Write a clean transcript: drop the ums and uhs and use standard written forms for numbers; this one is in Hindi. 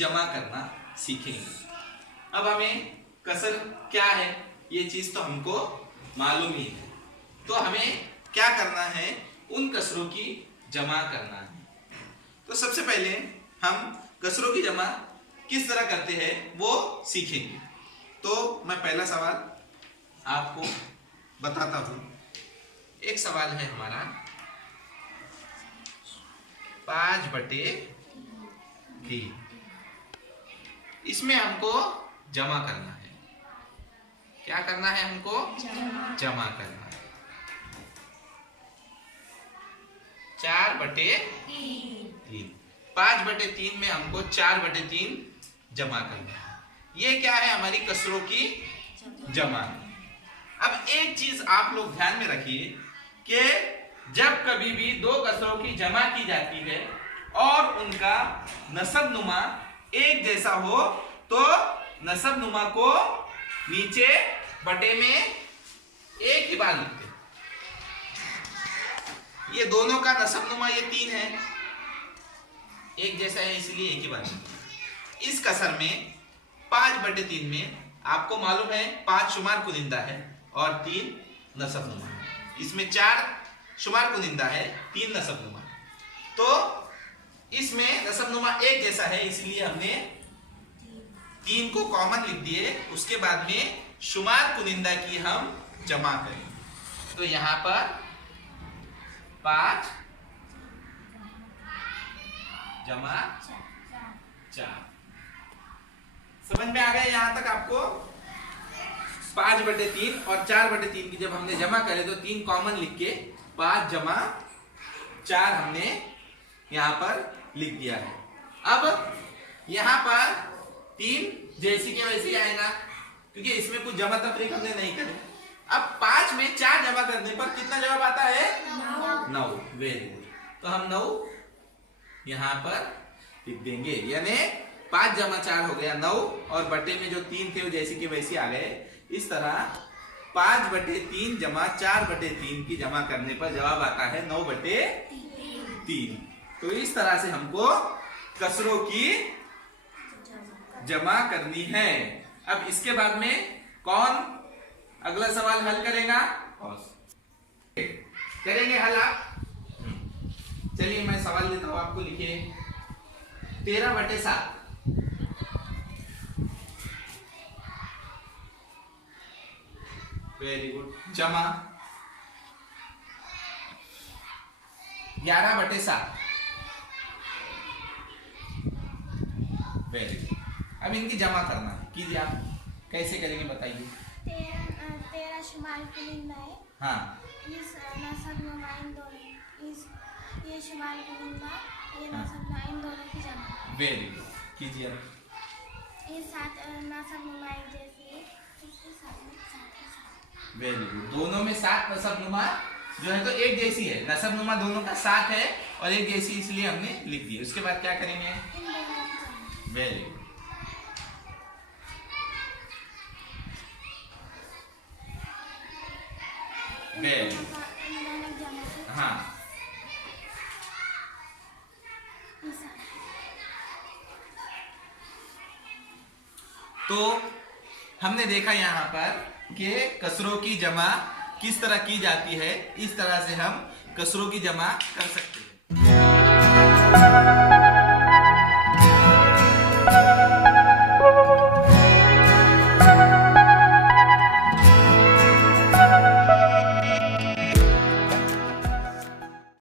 जमा करना सीखेंगे। अब हमें कसर क्या है ये चीज तो हमको मालूम ही है, तो हमें क्या करना है, उन कसरों की जमा करना है। तो सबसे पहले हम कसरों की जमा किस तरह करते हैं वो सीखेंगे। तो मैं पहला सवाल आपको बताता हूं। एक सवाल है हमारा 5/3, इसमें हमको जमा करना है। क्या करना है हमको? जमा करना है। 4/3, 5/3 में हमको 4/3 जमा करना है। ये क्या है? हमारी कसरों की जमा। अब एक चीज आप लोग ध्यान में रखिए कि जब कभी भी दो कसरों की जमा की जाती है और उनका नसब नुमा एक जैसा हो तो नसब नुमा को नीचे बटे में एक ही बार लिखते हैं। ये दोनों का नसब नुमा ये 3 है, एक जैसा है इसलिए एक ही बार लिखते हैं। इस कसर में 5/3 में आपको मालूम है 5 शुमार कुनिंदा है और 3 नसब नुमा है। इसमें 4 शुमार कुनिंदा है, 3 नसब नुमा। तो इसमें नसब नुमा एक जैसा है इसलिए हमने 3 को कॉमन लिख दिए। उसके बाद में शुमार कुनिंदा की हम जमा करें। तो यहां पर 5 जमा 4। समझ में आ गया यहां तक आपको? 5/3 और 4/3 की जब हमने जमा करे तो 3 कॉमन लिख के 5 जमा 4 हमने यहां पर लिख दिया है। अब यहां पर 3 जैसी के वैसे आएगा क्योंकि इसमें कुछ जमा तफरीक हमने नहीं करी। अब 5 में 4 जमा करने पर कितना जवाब आता है? 9। Very good. तो हम 9 यहां पर लिख देंगे, यानी 5 जमा 4 हो गया 9 और बटे में जो 3 थे वो जैसे के वैसे आ गए। इस तरह 5/3 जमा 4/3 की जमा करने पर जवाब आता है 9/3। तो इस तरह से हमको कसरों की जमा करनी है। अब इसके बाद में कौन अगला सवाल हल करेगा? करेंगे हल आप? चलिए मैं सवाल देता हूं आपको, लिखिए 13/7। Very good. जमा 11/7। Very good. अब इनकी जमा करना है, कीजिए आप। कैसे करेंगे बताइए? 13 शुमार कुनिंदा है। हाँ। इस नसब नुमा इन दोनों, ये शुमार कुनिंदा, ये नसब नुमा इन दोनों की जमा। Very good. कीजिए आप। ये 7 नसब नुमा एक जैसी है, इसके साथ में 7 के साथ। Very good. दोनों में 7 नसब नुमा जो है तो एक जैसी है। नसब नुमा दोनों का 7 है और एक जैसी इसलिए हमने लिख दी। उसके बाद क्या करेंगे? इन दोनों की जमा। Very good. Very good. इन दोनों की जमा से हाँ। तो हमने देखा यहाँ पर कि कसरों की जमा किस तरह की जाती है। इस तरह से हम कसरों की जमा कर सकते हैं।